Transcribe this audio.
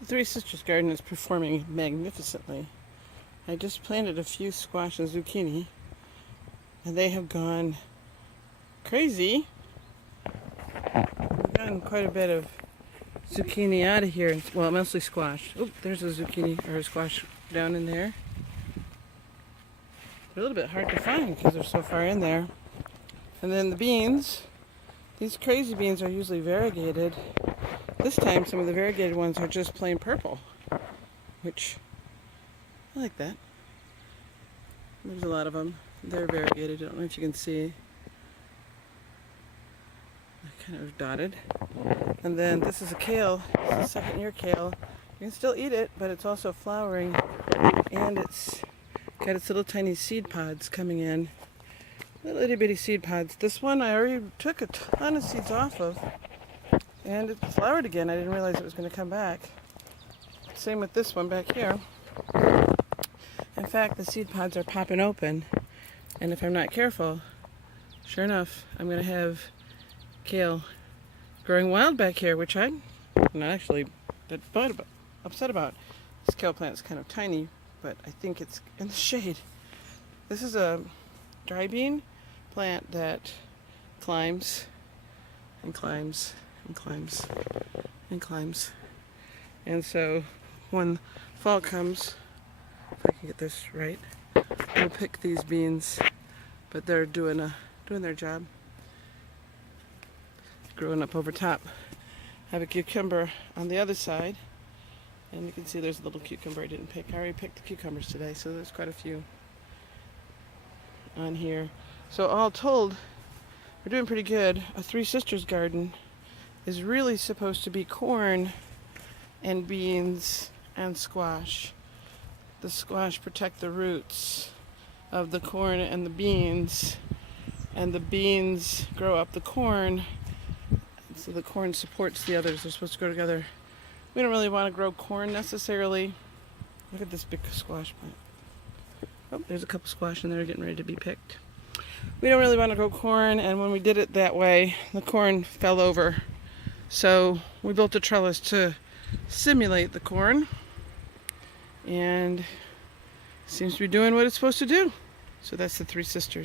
The Three Sisters garden is performing magnificently. I just planted a few squash and zucchini, and they have gone crazy. We've gotten quite a bit of zucchini out of here. Well, mostly squash. Oh, there's a zucchini or a squash down in there. They're a little bit hard to find because they're so far in there. And then the beans. These crazy beans are usually variegated. This time, some of the variegated ones are just plain purple, which I like that. There's a lot of them. They're variegated. I don't know if you can see. They're kind of dotted. And then this is a kale. It's a second-year kale. You can still eat it, but it's also flowering, and it's got its little tiny seed pods coming in. Little itty-bitty seed pods. This one I already took a ton of seeds off of, and it flowered again. I didn't realize it was going to come back. Same with this one back here. In fact, the seed pods are popping open, and if I'm not careful, sure enough, I'm going to have kale growing wild back here, which I'm not actually that upset about. This kale plant is kind of tiny, but I think it's in the shade. This is a dry bean plant that climbs and climbs and climbs and climbs. And so when fall comes, if I can get this right, we'll pick these beans, but they're doing their job. Growing up over top. I have a cucumber on the other side, and you can see there's a little cucumber I didn't pick. I already picked the cucumbers today, so there's quite a few on here. So all told, we're doing pretty good. A Three Sisters garden is really supposed to be corn and beans and squash. The squash protect the roots of the corn and the beans grow up the corn, so the corn supports the others. They're supposed to go together. We don't really want to grow corn necessarily. Look at this big squash plant. Oh, there's a couple squash in there getting ready to be picked. We don't really want to grow corn, and when we did it that way, the corn fell over. So we built a trellis to simulate the corn, and it seems to be doing what it's supposed to do. So that's the Three Sisters.